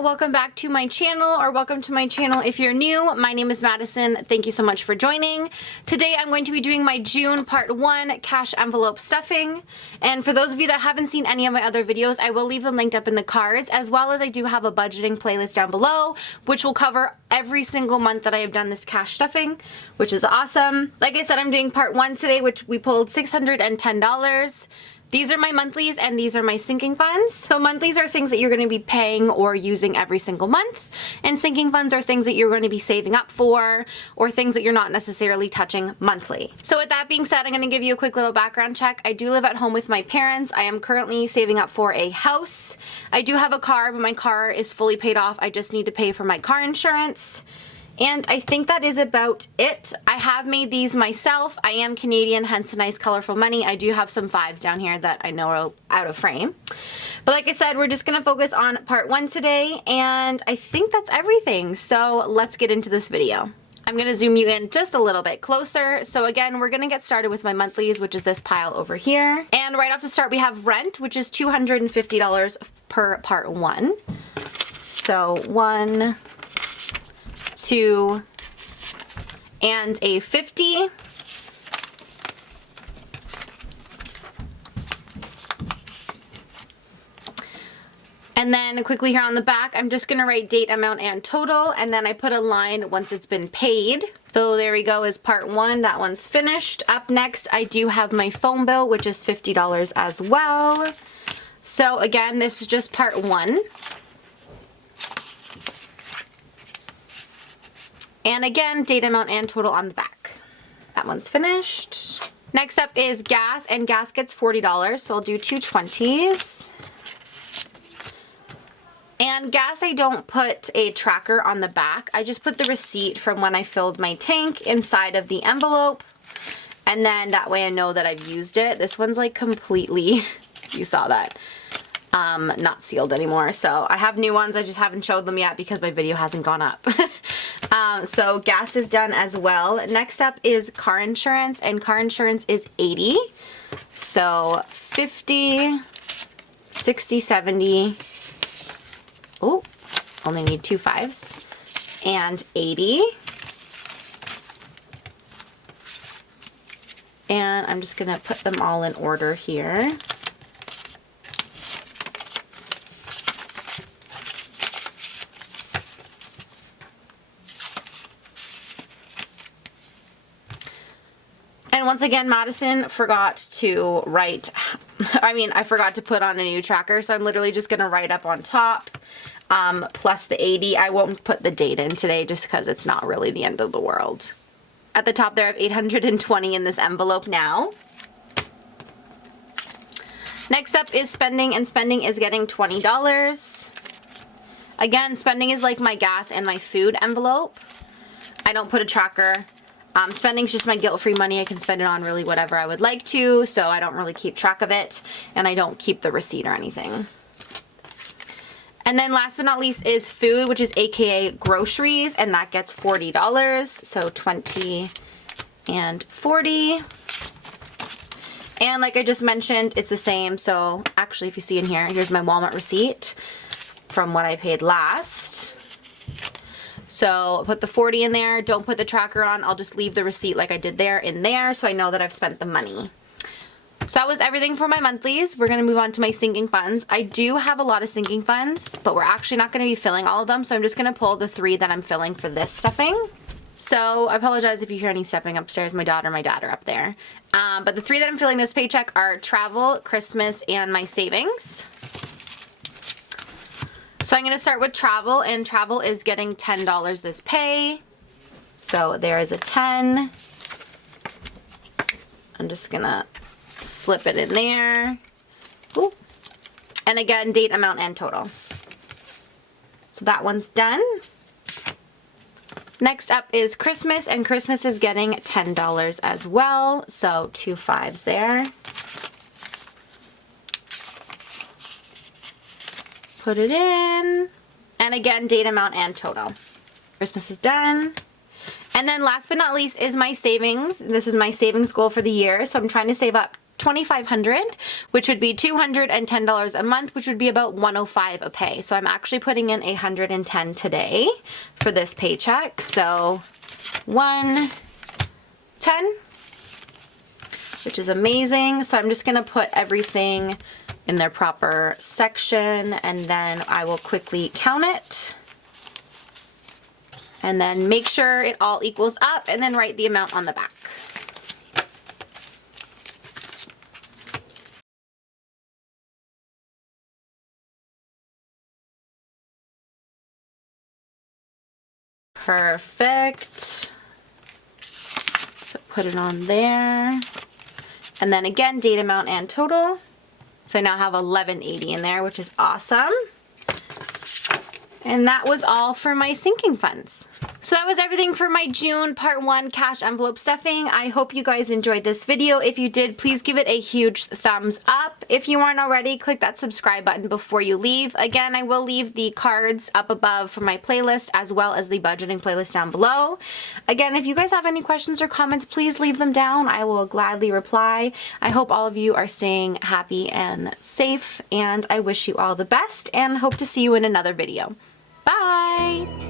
welcome back to my channel, or welcome to my channel if you're new. My name is Madison. Thank you so much for joining. Today I'm going to be doing my June part 1 cash envelope stuffing, and for those of you that haven't seen any of my other videos, I will leave them linked up in the cards, as well as I do have a budgeting playlist down below which will cover every single month that I have done this cash stuffing, which is awesome. Like I said, I'm doing part 1 today, which we pulled $610. These are my monthlies and these are my sinking funds. So monthlies are things that you're going to be paying or using every single month, and sinking funds are things that you're going to be saving up for or things that you're not necessarily touching monthly. So with that being said, I'm going to give you a quick little background check. I do live at home with my parents. I am currently saving up for a house. I do have a car, but my car is fully paid off. I just need to pay for my car insurance. And I think that is about it. I have made these myself. I am Canadian, hence a nice colorful money. I do have some 5s down here that I know are out of frame. But like I said, we're just gonna focus on part 1 today, and I think that's everything. So let's get into this video. I'm gonna zoom you in just a little bit closer. So again, we're gonna get started with my monthlies, which is this pile over here. And right off the start, we have rent, which is $250 per part 1. So 1, 2, and a 50. And then quickly here on the back, I'm just gonna write date, amount, and total, and then I put a line once it's been paid. So there we go, is part 1, that one's finished. Up next, I do have my phone bill, which is $50 as well. So again, this is just part 1. And again, date, amount, and total on the back. That one's finished. Next up is gas, and gas gets $40, so I'll do 2 20s. And gas, I don't put a tracker on the back. I just put the receipt from when I filled my tank inside of the envelope. And then that way I know that I've used it. This one's like completely, you saw that, not sealed anymore. So I have new ones, I just haven't showed them yet because my video hasn't gone up. So gas is done as well. Next up is car insurance, and car insurance is $80. So 50, 60, 70, oh, only need 2 5s, and 80. And I'm just gonna put them all in order here. And once again, Madison forgot to write, I forgot to put on a new tracker, so I'm literally just going to write up on top, plus the 80. I won't put the date in today just because it's not really the end of the world. At the top there, I have 820 in this envelope now. Next up is spending, and spending is getting $20. Again, spending is like my gas and my food envelope. I don't put a tracker. Spending's just my guilt-free money. I can spend it on really whatever I would like to, so I don't really keep track of it, and I don't keep the receipt or anything. And then last but not least is food, which is AKA groceries, and that gets $40. So 20 and 40. And like I just mentioned, it's the same. So actually, if you see in here, here's my Walmart receipt from what I paid last. So put the 40 in there, don't put the tracker on, I'll just leave the receipt like I did there in there so I know that I've spent the money. So that was everything for my monthlies. We're going to move on to my sinking funds. I do have a lot of sinking funds, but we're actually not going to be filling all of them, so I'm just going to pull the 3 that I'm filling for this stuffing. So I apologize if you hear any stepping upstairs. My daughter and my dad are up there. But the 3 that I'm filling this paycheck are travel, Christmas, and my savings. So I'm going to start with travel, and travel is getting $10 this pay. So there is a 10. I'm just going to slip it in there. Ooh. And again, date, amount, and total. So that one's done. Next up is Christmas, and Christmas is getting $10 as well. So 2 5s there. Put it in, and again, date, amount, and total. Christmas is done. And then last but not least is my savings. This is my savings goal for the year, so I'm trying to save up $2,500, which would be $210 a month, which would be about $105 a pay. So I'm actually putting in $110 today for this paycheck. So $110, which is amazing. So I'm just gonna put everything in their proper section, and then I will quickly count it. And then make sure it all equals up, and then write the amount on the back. Perfect. So put it on there. And then again, date, amount, and total. So I now have $11.80 in there, which is awesome. And that was all for my sinking funds. So that was everything for my June part 1 cash envelope stuffing. I hope you guys enjoyed this video. If you did, please give it a huge thumbs up. If you aren't already, click that subscribe button before you leave. Again, I will leave the cards up above for my playlist, as well as the budgeting playlist down below. Again, if you guys have any questions or comments, please leave them down. I will gladly reply. I hope all of you are staying happy and safe, and I wish you all the best and hope to see you in another video. Bye!